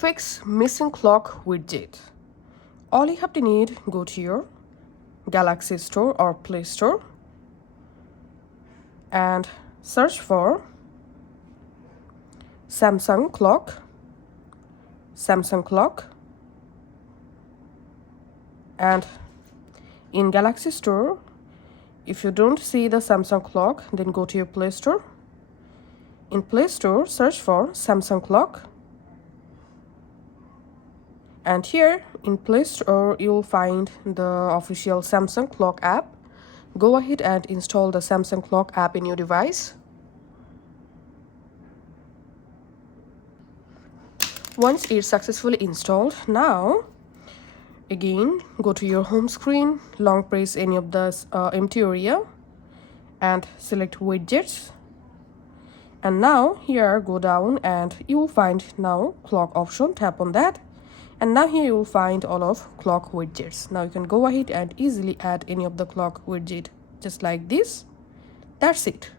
Fix missing clock widget. All you have to need, go to your Galaxy Store or Play Store and search for Samsung clock, and in Galaxy Store, if you don't see the Samsung clock, then go to your Play Store. In Play Store, search for Samsung clock, and here in Play Store you'll find the official Samsung clock app. Go ahead and install the Samsung clock app in your device. Once it's successfully installed, now again go to your home screen, long press any of the empty area and select widgets, and now here go down and you will find now clock option. Tap on that, and now here you will find all of clock widgets. Now you can go ahead and easily add any of the clock widget just like this. That's it.